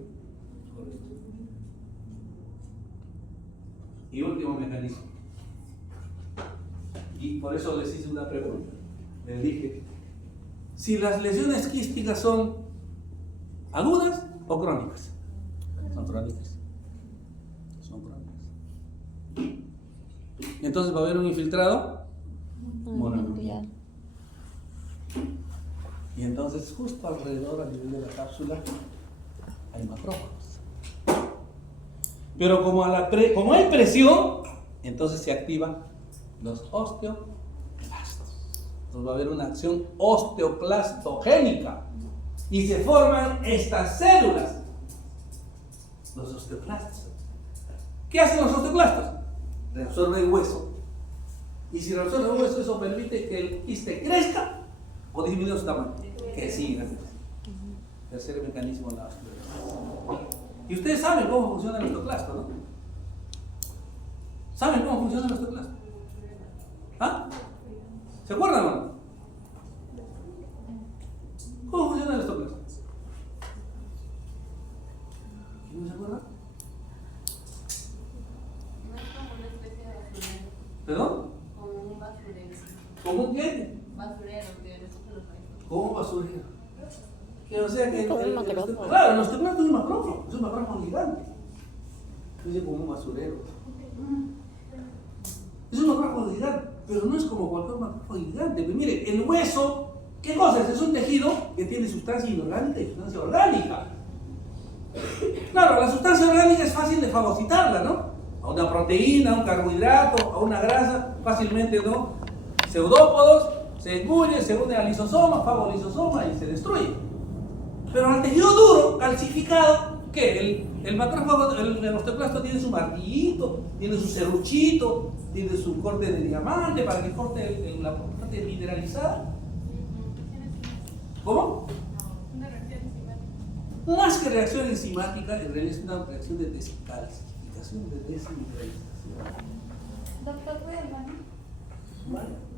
Y último mecanismo. Y por eso les hice una pregunta. Les dije, si las lesiones quísticas son agudas o crónicas. Son crónicas. Son crónicas. Entonces va a haber un infiltrado mononuclear. Y entonces justo alrededor, a nivel de la cápsula, hay macrófagos. Pero como hay presión, entonces se activan los osteoclastos. Entonces va a haber una acción osteoclastogénica. Y se forman estas células, los osteoclastos. ¿Qué hacen los osteoclastos? Reabsorben el hueso. Y si reabsorben el hueso, eso permite que el quiste crezca o disminuya su tamaño. Que siga. Tercer mecanismo de la osteoclasto. Y ustedes saben cómo funciona el osteoclasto, ¿no? ¿Saben cómo funciona el osteoclasto? ¿Ah? ¿Se acuerdan o no? ¿Cómo funciona el osteoclasto? ¿Quién no se acuerda? No es como una especie de basurero. ¿Perdón? Como un basurero. ¿Cómo un qué? Basurero, que nosotros lo países. ¿Cómo un basurero? Que o sea que Como un macrófago. claro, el osteoclasto es un macrófago, es un macrófago gigante. Es como un basurero. Es un macrófago gigante, pero no es como cualquier macrófago gigante. Pero mire, el hueso, ¿qué cosa es? Es un tejido que tiene sustancia inorgánica y sustancia orgánica. Claro, la sustancia orgánica es fácil de fagocitarla, ¿no? A una proteína, a un carbohidrato, a una grasa, fácilmente, ¿no? Pseudópodos, se engulle, se une al lisosoma, fagolisosoma y se destruye. Pero al tejido duro, calcificado, ¿qué? El macrófago, el osteoclasto tiene su martillito, tiene su serruchito, tiene su corte de diamante para que corte la parte mineralizada. ¿Cómo? Una reacción enzimática. Más que reacción enzimática, en realidad es una reacción de descalcificación, de desmineralización. Doctor, ¿puede el baño? ¿Vale?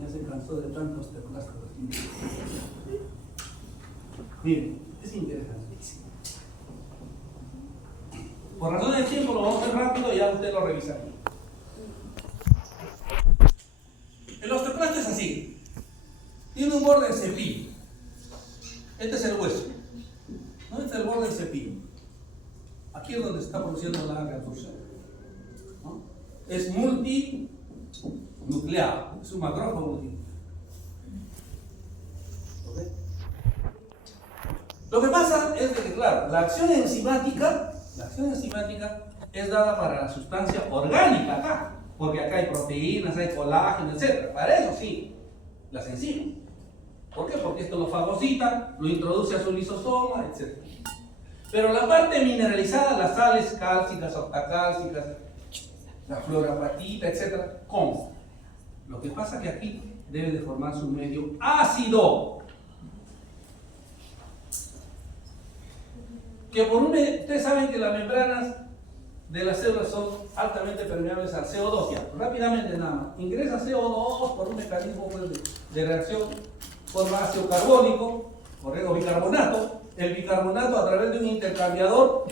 Ya se cansó de tanto osteoclasto. Miren, es interesantísimo. Por razón de tiempo lo vamos a hacer rápido y ya usted lo revisará. El osteoclasto es así. Tiene un borde de cepillo. Este es el hueso. ¿No? Este es el borde del cepillo. Aquí es donde se está produciendo la reabsorción, ¿no? Es multinucleado, es un macrófago multinucleado. ¿Okay? Lo que pasa es que, claro, la acción enzimática es dada para la sustancia orgánica acá, porque acá hay proteínas, hay colágeno, etc. Para eso sí, las enzimas. ¿Por qué? Porque esto lo fagocita, lo introduce a su lisosoma, etc. Pero la parte mineralizada, las sales cálcicas, octacálcicas, la fluorapatita, etc., consta. Lo que pasa es que aquí debe de formarse un medio ácido. Que por ustedes saben que las membranas de las células son altamente permeables al CO2. Ya, rápidamente nada más. Ingresa CO2 por un mecanismo de reacción, forma ácido carbónico, o bicarbonato. El bicarbonato a través de un intercambiador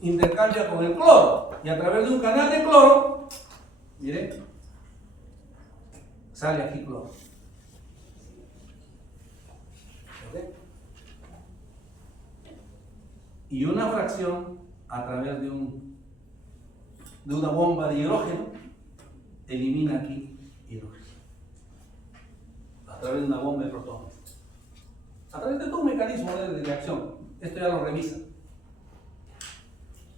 intercambia con el cloro. Y a través de un canal de cloro, miren, sale aquí cloro. ¿Okay? Y una fracción a través de una bomba de hidrógeno elimina aquí hidrógeno. A través de una bomba de protones. A través de todo un mecanismo de reacción. Esto ya lo revisan.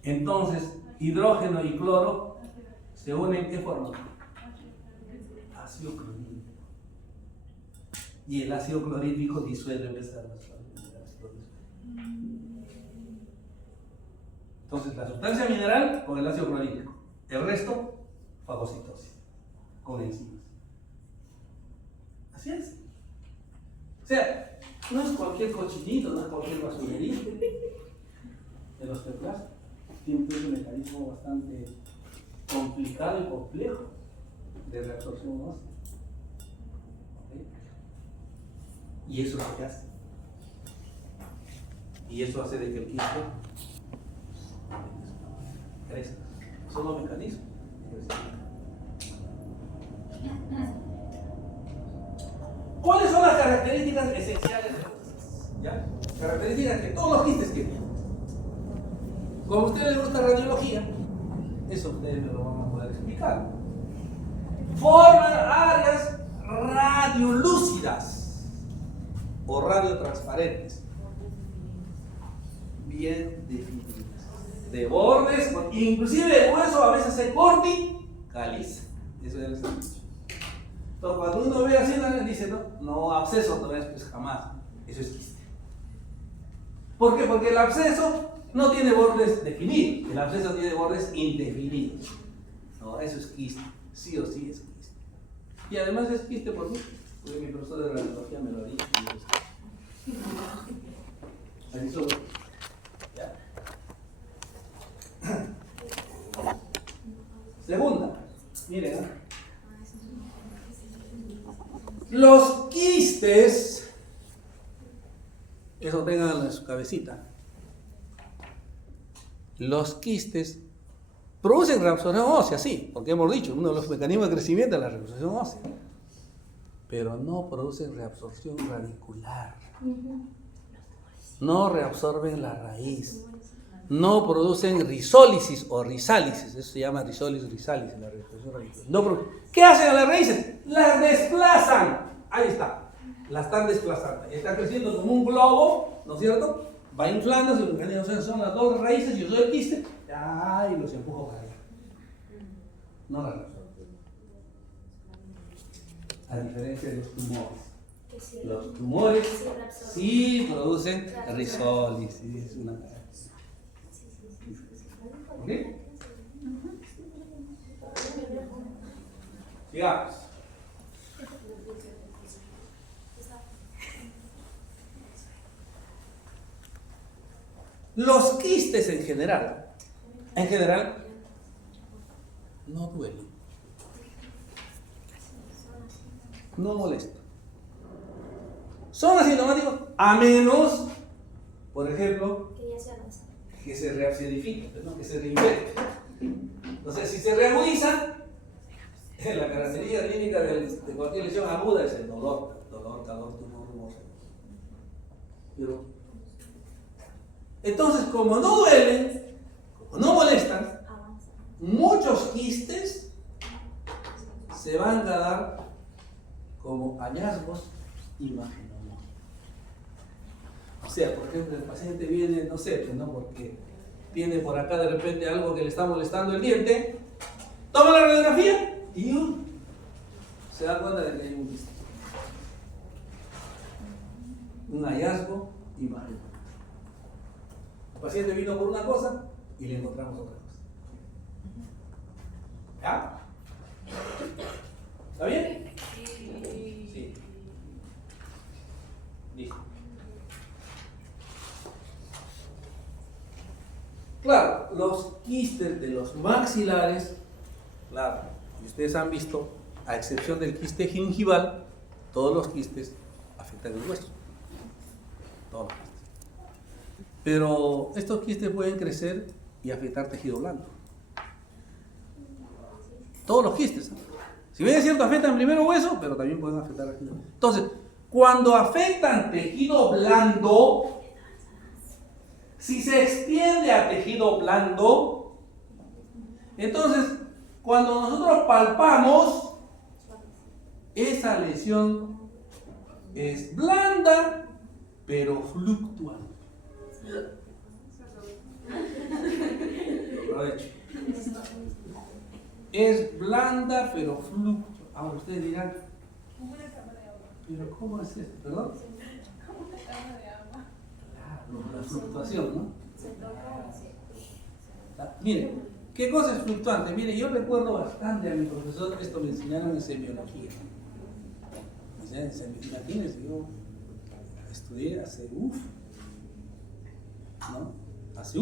Entonces, hidrógeno y cloro se unen ¿en qué forma? Ácido clorhídrico. Y el ácido clorhídrico disuelve las sales. Entonces, la sustancia mineral con el ácido clorhídrico. El resto, fagocitosis, con enzimas. Así es. O sea, no es cualquier cochinito, no es cualquier basurerito. El osteoclast tiene un mecanismo bastante complicado y complejo de reabsorción ósea. ¿Okay? Y eso es lo que hace. Y eso hace de que el quiste crezca. Son los mecanismos de crecimiento. ¿Cuáles son las características esenciales de los quistes? ¿Ya? Características que todos los quistes tienen. Como a ustedes les gusta radiología, eso ustedes me lo van a poder explicar. Forman áreas radiolúcidas o radiotransparentes, bien definidas, de bordes, inclusive el hueso a veces se corticaliza. Eso ya les he dicho. Entonces, cuando uno ve así, dice, no, absceso no ves, pues jamás. Eso es quiste. ¿Por qué? Porque el absceso no tiene bordes definidos, el absceso tiene bordes indefinidos. No, eso es quiste, sí o sí es quiste. Y además es quiste por mí, porque mi profesor de radiología me lo dijo. Así solo. ¿Ya? Segunda, miren, ¿eh? Los quistes, eso tengan en su cabecita. Los quistes producen reabsorción ósea, sí, porque hemos dicho, uno de los mecanismos de crecimiento es la reabsorción ósea. Pero no producen reabsorción radicular. No reabsorben la raíz. No producen rizólisis o rizálisis. Eso se llama rizólisis, rizálisis, la reabsorción radicular. No, ¿qué hacen a las raíces? Las desplazan. Ahí está. La están desplazando. Está creciendo como un globo, ¿no es cierto? Va inflando, son las dos raíces, yo soy el quiste, y los empujo para allá. No la razón. A diferencia de los tumores. Los tumores sí producen rizólisis. Es una... ¿Ok? Sigamos. Los quistes en general, no duelen, no molestan. Son asintomáticos a menos, por ejemplo, que se reacidifiquen, que se reinfecten. Entonces, si se reagudizan, la característica clínica de cualquier lesión aguda es el dolor, calor, tumor, rumoso. Pero entonces, como no duelen, muchos quistes se van a dar como hallazgos imaginarios. O sea, por ejemplo, el paciente viene, no sé, pues no, porque tiene por acá de repente algo que le está molestando el diente, toma la radiografía y se da cuenta de que hay un quiste. Un hallazgo imaginario. El paciente vino por una cosa y le encontramos otra cosa. ¿Ya? ¿Está bien? Sí. Listo. Claro, los quistes de los maxilares, claro, y ustedes han visto, a excepción del quiste gingival, todos los quistes afectan el hueso. Todos los quistes. Pero estos quistes pueden crecer y afectar tejido blando. Todos los quistes. Si bien es cierto, afectan primero hueso, pero también pueden afectar tejido blando. Entonces, cuando afectan tejido blando, si se extiende a tejido blando, entonces cuando nosotros palpamos, esa lesión es blanda, pero fluctuante. Aprovecho. Es blanda, pero fluctuante. Ahora ustedes dirán, ¿pero cómo es esto? ¿Perdón? La fluctuación, ¿no? Miren, ¿qué cosa es fluctuante? Mire, yo recuerdo bastante a mi profesor, esto me enseñaron en semiología. Imagínense, yo estudié hace ¿no? Hace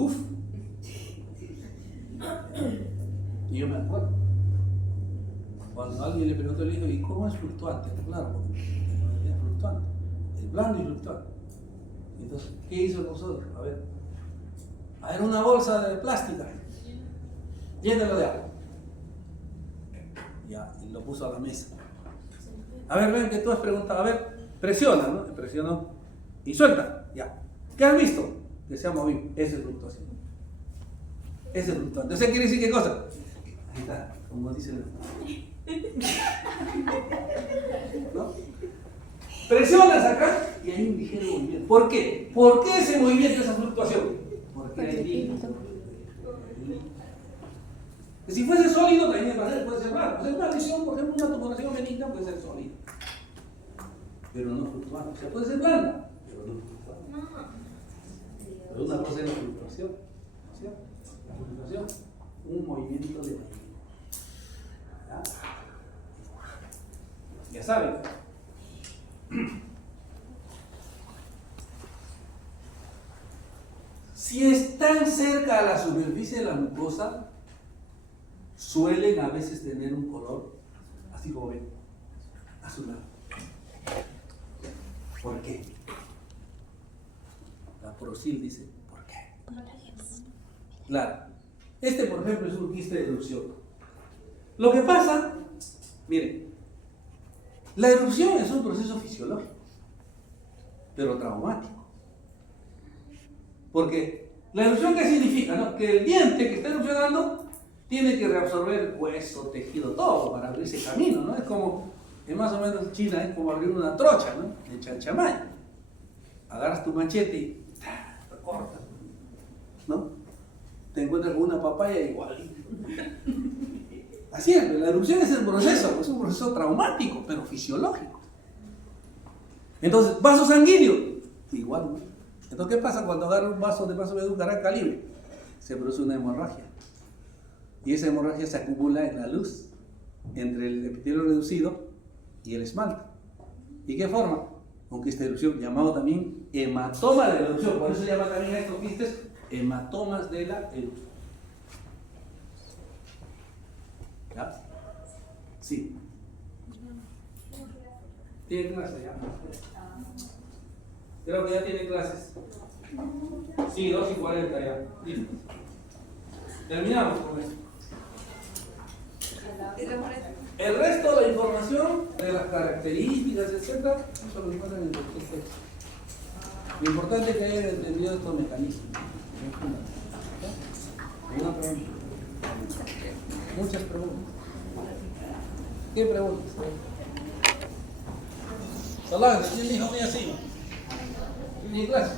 y yo me acuerdo. Cuando alguien le preguntó, le dijo, ¿y cómo es fluctuante? Claro, porque es fluctuante. Es blando y fluctuante. Entonces, ¿qué hizo nosotros? A ver, una bolsa de plástica, llénelo de agua. Ya, y lo puso a la mesa. A ver, ven que tú has preguntado, a ver, presiona, ¿no? Presionó y suelta, ya. ¿Qué has visto? Que se ha movido. Esa es fluctuación. Esa es fluctuante. ¿Eso quiere decir qué cosa? Ahí está, como dice el... ¿No? Presionas acá y hay un ligero movimiento. ¿Por qué? ¿Por qué ese movimiento, esa fluctuación? Porque hay líquido. Si fuese sólido también puede ser raro. Pues una lesión, por ejemplo, una tumoración benigna puede ser sólida, pero no fluctuante. O sea, puede ser blanda, pero no fluctuante. Pero una cosa es la fluctuación, ¿no es cierto? La fluctuación, un movimiento de... ¿Ya? Ya saben. Si están cerca a la superficie de la mucosa, suelen a veces tener un color, así como ven, azulado. ¿Por qué? La Prosil dice, ¿por qué? Claro, este por ejemplo es un quiste de erupción. Lo que pasa, miren, la erupción es un proceso fisiológico, pero traumático. Porque la erupción, ¿qué significa? ¿No? Que el diente que está erupcionando tiene que reabsorber hueso, tejido, todo para abrirse camino, ¿no? Es como, más o menos China es como abrir una trocha, ¿no? De Chanchamayo. Agarras tu machete y te cortas, ¿no? Te encuentras con una papaya igualito. Así es, la erupción es un proceso traumático, pero fisiológico. Entonces, vaso sanguíneo, igual, ¿no? Entonces, ¿qué pasa cuando agarra un vaso de un gran calibre? Se produce una hemorragia. Y esa hemorragia se acumula en la luz, entre el epitelio reducido y el esmalte. ¿Y qué forma? Un quiste de erupción, llamado también hematoma de la erupción. Por eso se llama también a estos quistes hematomas de la erupción. ¿Ya? Sí. ¿Tiene clase ya? Creo que ya tiene clases. Sí, 2:40 ya. Listo. Terminamos con esto. El resto de la información, de las características, etc., eso lo encuentran en el texto. Lo importante es que hayan entendido estos mecanismos. Una pregunta. Muchas preguntas. ¿Qué preguntas? Salah, ¿quién dijo a mí así? ¿Mi clase?